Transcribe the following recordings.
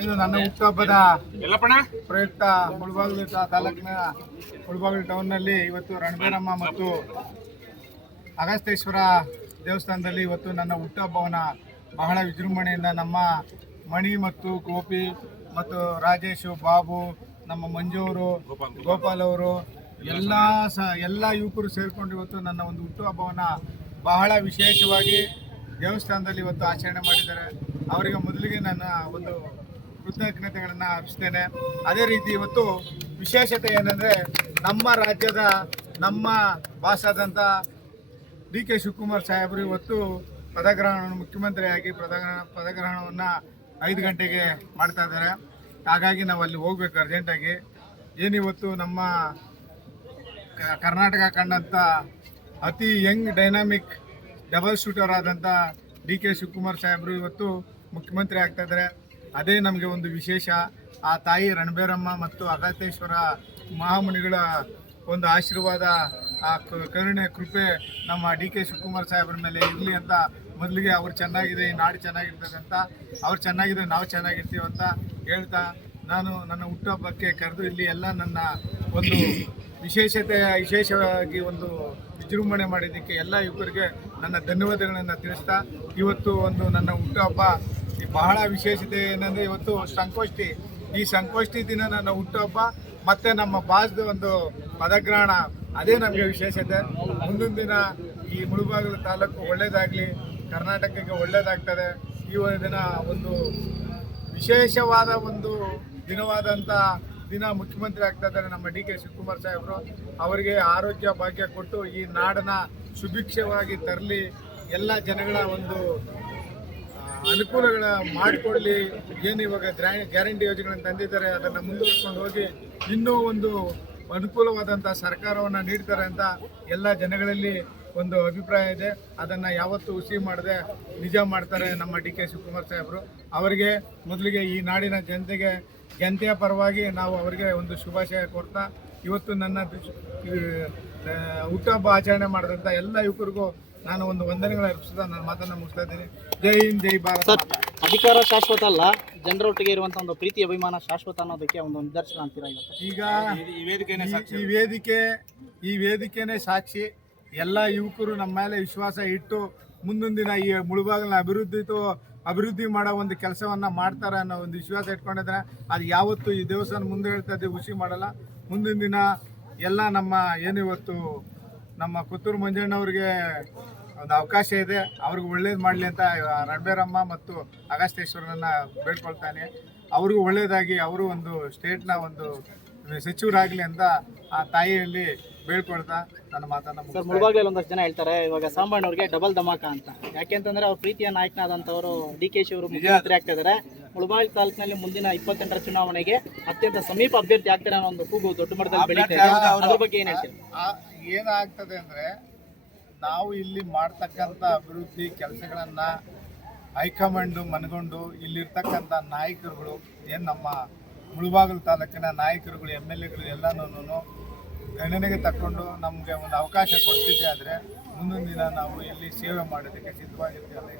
ಇದು ನನ್ನ ಹುಟ್ಟುಹಬ್ಬದ ಪ್ರಯುಕ್ತ ಮುಳಬಾಗಿಲು ತಾಲೂಕಿನ ಮುಳಬಾಗಿಲು ಟೌನ್ನಲ್ಲಿ ಇವತ್ತು ರಣಬೇರಮ್ಮ ಮತ್ತು ಅಗಸ್ತೇಶ್ವರ ದೇವಸ್ಥಾನದಲ್ಲಿ ಇವತ್ತು ನನ್ನ ಹುಟ್ಟುಹಬ್ಬವನ್ನು ಬಹಳ ವಿಜೃಂಭಣೆಯಿಂದ ನಮ್ಮ ಮಣಿ ಮತ್ತು ಗೋಪಿ ಮತ್ತು ರಾಜೇಶು ಬಾಬು ನಮ್ಮ ಮಂಜೂರು ಗೋಪಾಲ್ ಅವರು ಎಲ್ಲ ಯುವಕರು ಸೇರಿಕೊಂಡು ಇವತ್ತು ನನ್ನ ಒಂದು ಹುಟ್ಟುಹಬ್ಬವನ್ನು ಬಹಳ ವಿಶೇಷವಾಗಿ ದೇವಸ್ಥಾನದಲ್ಲಿ ಇವತ್ತು ಆಚರಣೆ ಮಾಡಿದ್ದಾರೆ. ಅವರಿಗೆ ಮೊದಲಿಗೆ ನನ್ನ ಒಂದು ಕೃತಜ್ಞತೆಗಳನ್ನು ಅರ್ಪಿಸ್ತೇನೆ. ಅದೇ ರೀತಿ ಇವತ್ತು ವಿಶೇಷತೆ ಏನಂದರೆ ನಮ್ಮ ರಾಜ್ಯದ ನಮ್ಮ ಬಾಸಾದಂಥ ಡಿ ಕೆ ಶಿವಕುಮಾರ್ ಸಾಹೇಬರು ಇವತ್ತು ಪದಗ್ರಹಣವನ್ನು ಮುಖ್ಯಮಂತ್ರಿಯಾಗಿ ಪದಗ್ರಹಣವನ್ನು 5 ಗಂಟೆಗೆ ಮಾಡ್ತಾ ಇದ್ದಾರೆ. ಹಾಗಾಗಿ ನಾವು ಅಲ್ಲಿ ಹೋಗ್ಬೇಕು ಅರ್ಜೆಂಟಾಗಿ. ಏನಿವತ್ತು ನಮ್ಮ ಕರ್ನಾಟಕ ಕಂಡಂಥ ಅತಿ ಯಂಗ್ ಡೈನಾಮಿಕ್ ಡಬಲ್ ಶೂಟರ್ ಆದಂಥ ಡಿ ಕೆ ಶಿವಕುಮಾರ್ ಸಾಹೇಬರು ಇವತ್ತು ಮುಖ್ಯಮಂತ್ರಿ ಆಗ್ತಾ ಇದ್ದಾರೆ. ಅದೇ ನಮಗೆ ಒಂದು ವಿಶೇಷ. ಆ ತಾಯಿ ರಣಬೇರಮ್ಮ ಮತ್ತು ಅಗಸ್ತೇಶ್ವರ ಮಹಾಮುನಿಗಳ ಒಂದು ಆಶೀರ್ವಾದ, ಆ ಕರುಣೆ ಕೃಪೆ ನಮ್ಮ ಡಿ ಕೆ ಶಿವಕುಮಾರ್ ಸಾಹೇಬ್ರ ಮೇಲೆ ಇರಲಿ ಅಂತ ಮೊದಲಿಗೆ ಅವ್ರು ಚೆನ್ನಾಗಿದೆ, ಈ ನಾಡು ಚೆನ್ನಾಗಿರ್ತದೆ ಅಂತ, ಅವ್ರು ಚೆನ್ನಾಗಿದ್ರೆ ನಾವು ಚೆನ್ನಾಗಿರ್ತೀವಿ ಅಂತ ಹೇಳ್ತಾ ನಾನು ನನ್ನ ಹುಟ್ಟುಹಬ್ಬಕ್ಕೆ ಕರೆದು ಇಲ್ಲಿ ಎಲ್ಲ ನನ್ನ ಒಂದು ವಿಶೇಷವಾಗಿ ಒಂದು ವಿಜೃಂಭಣೆ ಮಾಡಿದ್ದಕ್ಕೆ ಎಲ್ಲ ಯುವಕರಿಗೆ ನನ್ನ ಧನ್ಯವಾದಗಳನ್ನು ತಿಳಿಸ್ತಾ ಇವತ್ತು ಒಂದು ನನ್ನ ಹುಟ್ಟುಹಬ್ಬ ಬಹಳ ವಿಶೇಷತೆ ಏನಂದರೆ ಇವತ್ತು ಸಂಗೋಷ್ಠಿ. ಈ ಸಂಗೋಷ್ಠಿ ದಿನ ನನ್ನ ಹುಟ್ಟುಹಬ್ಬ ಮತ್ತು ನಮ್ಮ ಬಾಸ್ದು ಒಂದು ಪದಗ್ರಹಣ, ಅದೇ ನಮಗೆ ವಿಶೇಷತೆ. ಮುಂದಿನ ದಿನ ಈ ಮುಳಬಾಗಿಲು ತಾಲೂಕು ಒಳ್ಳೆಯದಾಗಲಿ, ಕರ್ನಾಟಕಕ್ಕೆ ಒಳ್ಳೆಯದಾಗ್ತದೆ. ಈ ದಿನ ಒಂದು ವಿಶೇಷವಾದ ಒಂದು ದಿನವಾದಂಥ ದಿನ ಮುಖ್ಯಮಂತ್ರಿ ಆಗ್ತಾ ಇದ್ದಾರೆ ನಮ್ಮ ಡಿ ಕೆ ಶಿವಕುಮಾರ್ ಸಾಹೇಬರು. ಅವರಿಗೆ ಆರೋಗ್ಯ ಭಾಗ್ಯ ಕೊಟ್ಟು ಈ ನಾಡನ್ನ ಸುಭಿಕ್ಷವಾಗಿ ತರಲಿ, ಎಲ್ಲ ಜನಗಳ ಒಂದು ಅನುಕೂಲಗಳ ಮಾಡಿಕೊಡಲಿ. ಏನು ಇವಾಗ ಗ್ಯಾರಂಟಿ ಯೋಜನೆಗಳನ್ನು ತಂದಿದ್ದಾರೆ ಅದನ್ನು ಮುಂದುವರಿಸ್ಕೊಂಡು ಹೋಗಿ ಇನ್ನೂ ಒಂದು ಅನುಕೂಲವಾದಂಥ ಸರ್ಕಾರವನ್ನು ನೀಡ್ತಾರೆ ಅಂತ ಎಲ್ಲ ಜನಗಳಲ್ಲಿ ಒಂದು ಅಭಿಪ್ರಾಯ ಇದೆ. ಅದನ್ನು ಯಾವತ್ತೂ ಹುಸಿ ಮಾಡದೆ ನಿಜ ಮಾಡ್ತಾರೆ ನಮ್ಮ ಡಿ ಕೆ ಶಿವಕುಮಾರ್ ಸಾಹೇಬರು. ಅವರಿಗೆ ಮೊದಲಿಗೆ ಈ ನಾಡಿನ ಜನತೆಯ ಪರವಾಗಿ ನಾವು ಅವರಿಗೆ ಒಂದು ಶುಭಾಶಯ ಕೊಡ್ತಾ ಇವತ್ತು ನನ್ನ ಹುಟ್ಟುಹಬ್ಬ ಆಚರಣೆ ಮಾಡಿದಂಥ ಎಲ್ಲ ಯುವಕರಿಗೂ ನಾನು ಒಂದು ವಂದನೆಗಳು ಅರ್ಪಿಸ್ತಾ ನನ್ನ ಮಾತನ್ನು ಮುಗಿಸ್ತಾ ಇದ್ದೀನಿ. ಜೈ ಹಿಂದ್, ಜೈ ಭಾರತ್. ಅಧಿಕಾರ ಶಾಶ್ವತ ಅಲ್ಲ, ಜನರೊಟ್ಟಿಗೆ ಇರುವಂಥ ಒಂದು ಪ್ರೀತಿ ಅಭಿಮಾನ ಶಾಶ್ವತ ಅನ್ನೋದಕ್ಕೆ ಒಂದು ನಿದರ್ಶನ ಅಂತೀರಾ? ಈಗ ಈ ವೇದಿಕೆನೇ ಸಾಕ್ಷಿ. ಎಲ್ಲ ಯುವಕರು ನಮ್ಮ ಮೇಲೆ ವಿಶ್ವಾಸ ಇಟ್ಟು ಮುಂದಿನ ದಿನ ಈ ಮುಳಬಾಗಿಲಿನ ಅಭಿವೃದ್ಧಿ ಮಾಡೋ ಒಂದು ಕೆಲಸವನ್ನು ಮಾಡ್ತಾರೆ ಅನ್ನೋ ಒಂದು ವಿಶ್ವಾಸ ಇಟ್ಕೊಂಡಿದ್ದಾರೆ. ಅದು ಯಾವತ್ತೂ ಈ ದೇವಸ್ಥಾನ ಮುಂದೆ ಹೇಳ್ತಾ ಇದ್ದೀವಿ, ಹುಸಿ ಮಾಡಲ್ಲ. ಮುಂದಿನ ದಿನ ಎಲ್ಲ ನಮ್ಮ ಏನಿವತ್ತು ನಮ್ಮ ಕೊತ್ತೂರು ಮಂಜಣ್ಣವ್ರಿಗೆ ಒಂದು ಅವಕಾಶ ಇದೆ, ಅವ್ರಿಗೆ ಒಳ್ಳೇದು ಮಾಡಲಿ ಅಂತ ರಣಬೇರಮ್ಮ ಮತ್ತು ಅಗಸ್ತೇಶ್ವರನನ್ನ ಬೇಡ್ಕೊಳ್ತಾನೆ. ಅವ್ರಿಗೂ ಒಳ್ಳೇದಾಗಿ ಅವರು ಒಂದು ಸ್ಟೇಟ್ನ ಒಂದು ಸಚಿವರಾಗಲಿ ಅಂತ ಆ ತಾಯಿಯಲ್ಲಿ ಬೇಡ್ಕೊಳ್ತಾ ನನ್ನ ಮಾತನ್ನು. ಸರ್, ಮುಳಬಾಗಿಲಲ್ಲಿ ಒಂದಷ್ಟು ಜನ ಹೇಳ್ತಾರೆ ಇವಾಗ ಸಾಂಬಣ್ಣವ್ರಿಗೆ ಡಬಲ್ ಧಮಾಕ ಅಂತ. ಯಾಕೆಂತಂದ್ರೆ ಅವ್ರ ಪ್ರೀತಿಯ ನಾಯಕನಾದಂಥವರು ಡಿ ಕೆ ಶಿ ಅವರು ಮುಖ್ಯಮಂತ್ರಿ ಆಗ್ತಾ ಇದ್ದಾರೆ. ಮುಳಬಾಗಿಲು ತಾಲೂಕಿನಲ್ಲಿ ಮುಂದಿನ 28ರ ಚುನಾವಣೆಗೆ ಅತ್ಯಂತ ಸಮೀಪ ಅಭ್ಯರ್ಥಿ ಆಗ್ತಾರೆ ಅನ್ನೋ ಒಂದು ಕೂಗು ದೊಡ್ಡ ಮಟ್ಟದಲ್ಲಿ ಬೆಳೀತಾ ಇದೆ. ಅದ್ರ ಬಗ್ಗೆ ಏನು ಹೇಳ್ತೀವಿ? ಏನಾಗ್ತದೆ ಅಂದರೆ ನಾವು ಇಲ್ಲಿ ಮಾಡ್ತಕ್ಕಂಥ ಅಭಿವೃದ್ಧಿ ಕೆಲಸಗಳನ್ನು ಹೈಕಮಾಂಡು ಮನಗೊಂಡು ಇಲ್ಲಿರ್ತಕ್ಕಂಥ ನಾಯಕರುಗಳು ಏನು ನಮ್ಮ ಮುಳಬಾಗಿಲು ತಾಲೂಕಿನ ನಾಯಕರುಗಳು MLAಗಳು ಎಲ್ಲನೂ ಗಣನೆಗೆ ತಕ್ಕೊಂಡು ನಮಗೆ ಒಂದು ಅವಕಾಶ ಕೊಡ್ತಿದ್ದೆ. ಆದರೆ ಮುಂದಿನ ದಿನ ನಾವು ಇಲ್ಲಿ ಸೇವೆ ಮಾಡೋದಕ್ಕೆ ಸಿದ್ಧವಾಗಿರ್ತೀವಿ.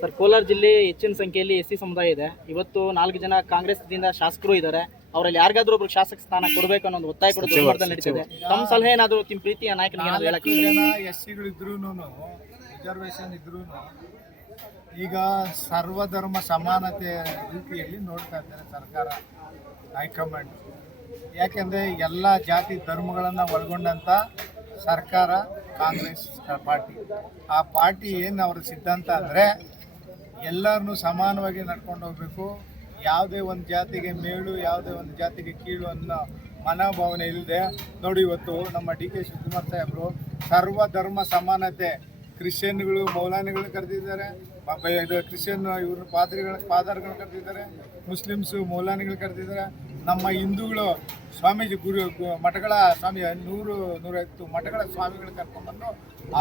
ಸರ್, ಕೋಲಾರ ಜಿಲ್ಲೆ ಹೆಚ್ಚಿನ ಸಂಖ್ಯೆಯಲ್ಲಿ SC ಸಮುದಾಯ ಇದೆ. ಇವತ್ತು 4 ಜನ ಕಾಂಗ್ರೆಸ್ದಿಂದ ಶಾಸಕರು ಇದ್ದಾರೆ. ಅವರಲ್ಲಿ ಯಾರಿಗಾದ್ರೂ ಒಬ್ರು ಶಾಸಕ ಸ್ಥಾನ ಕೊಡಬೇಕು ಅನ್ನೋ ಒಂದು ಒತ್ತಾಯ ಕೂಡ ನಡೀತಿದೆ. ತಮ್ಮ ಸಲಹೆ ಏನಾದರೂ ನಿಮ್ಮ ಪ್ರೀತಿಯ ನಾಯಕನಿಗೆ ಹೇಳಕ್ಕೆ? ಜನ SCಗಳು ಇದ್ರೂ ರಿಸರ್ವೇಷನ್ ಇದ್ರೂ ಈಗ ಸರ್ವಧರ್ಮ ಸಮಾನತೆ ರೀತಿಯಲ್ಲಿ ನೋಡ್ತಾ ಇದ್ದಾರೆ ಸರ್ಕಾರ, ಹೈಕಮಾಂಡ್. ಯಾಕೆಂದರೆ ಎಲ್ಲ ಜಾತಿ ಧರ್ಮಗಳನ್ನು ಒಳಗೊಂಡಂಥ ಸರ್ಕಾರ ಕಾಂಗ್ರೆಸ್ ಪಾರ್ಟಿ. ಆ ಪಾರ್ಟಿ ಏನು ಅವರ ಸಿದ್ಧಾಂತ ಅಂದರೆ ಎಲ್ಲರನ್ನೂ ಸಮಾನವಾಗಿ ನಡ್ಕೊಂಡು ಹೋಗಬೇಕು, ಯಾವುದೇ ಒಂದು ಜಾತಿಗೆ ಮೇಲು ಯಾವುದೇ ಒಂದು ಜಾತಿಗೆ ಕೀಳು ಅನ್ನೋ ಮನೋಭಾವನೆ ಇಲ್ಲದೆ ನೋಡಿ ಇವತ್ತು ನಮ್ಮ ಡಿ ಕೆ ಶಿವಕುಮಾರ್ ಸಾಹೇಬರು ಸರ್ವಧರ್ಮ ಸಮಾನತೆ, ಕ್ರಿಶ್ಚಿಯನ್ಗಳು ಮೌಲಾನಿಗಳು ಕರೆದಿದ್ದಾರೆ, ಇದು ಕ್ರಿಶ್ಚಿಯನ್ ಇವರು ಫಾದರ್ಗಳು ಕರೆದಿದ್ದಾರೆ, ಮುಸ್ಲಿಮ್ಸು ಮೌಲಾನಿಗಳು ಕರೆದಿದ್ದಾರೆ, ನಮ್ಮ ಹಿಂದೂಗಳು ಸ್ವಾಮೀಜಿ ಮಠಗಳ ಸ್ವಾಮಿ 100-150 ಮಠಗಳ ಸ್ವಾಮಿಗಳು ಕರ್ಕೊಂಡ್ಬಂದು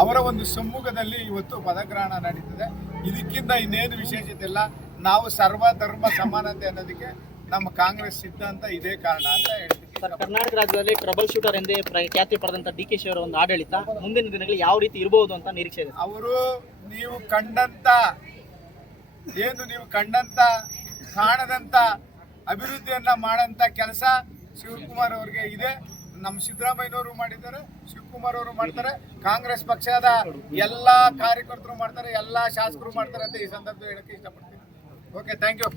ಅವರ ಒಂದು ಸಮ್ಮುಖದಲ್ಲಿ ಇವತ್ತು ಪದಗ್ರಹಣ ನಡೀತದೆ. ಇದಕ್ಕಿಂತ ಇನ್ನೇನು ವಿಶೇಷತೆ ಇಲ್ಲ. ನಾವು ಸರ್ವಧರ್ಮ ಸಮಾನತೆ ಅನ್ನೋದಕ್ಕೆ ನಮ್ಮ ಕಾಂಗ್ರೆಸ್ ಸಿದ್ಧಾಂತ ಇದೇ ಕಾರಣ ಅಂತ ಹೇಳ್ತೀವಿ. ಸರ್, ಕರ್ನಾಟಕ ರಾಜ್ಯದಲ್ಲಿ ಟ್ರಬಲ್ ಶೂಟರ್ ಎಂದೇ ಖ್ಯಾತಿ ಪಡೆದಂಥ ಡಿ ಕೆ ಶಿ ಅವರ ಒಂದು ಆಡಳಿತ ಮುಂದಿನ ದಿನಗಳಲ್ಲಿ ಯಾವ ರೀತಿ ಇರಬಹುದು ಅಂತ ನಿರೀಕ್ಷೆ ಇದೆ? ಅವರು ನೀವು ಕಂಡಂಥ ಏನು ನೀವು ಕಂಡಂತ ಕಾಣದಂತ ಅಭಿವೃದ್ಧಿಯನ್ನ ಮಾಡಂತ ಕೆಲಸ ಶಿವಕುಮಾರ್ ಅವರಿಗೆ ಇದೆ. ನಮ್ಮ ಸಿದ್ದರಾಮಯ್ಯನವರು ಮಾಡಿದ್ದಾರೆ, ಶಿವಕುಮಾರ್ ಅವರು ಮಾಡ್ತಾರೆ, ಕಾಂಗ್ರೆಸ್ ಪಕ್ಷದ ಎಲ್ಲಾ ಕಾರ್ಯಕರ್ತರು ಮಾಡ್ತಾರೆ, ಎಲ್ಲಾ ಶಾಸಕರು ಮಾಡ್ತಾರೆ ಅಂತ ಈ ಸಂದರ್ಭದಲ್ಲಿ ಹೇಳಕ್ಕೆ ಇಷ್ಟಪಡ್ತೀನಿ. Okay, thank you.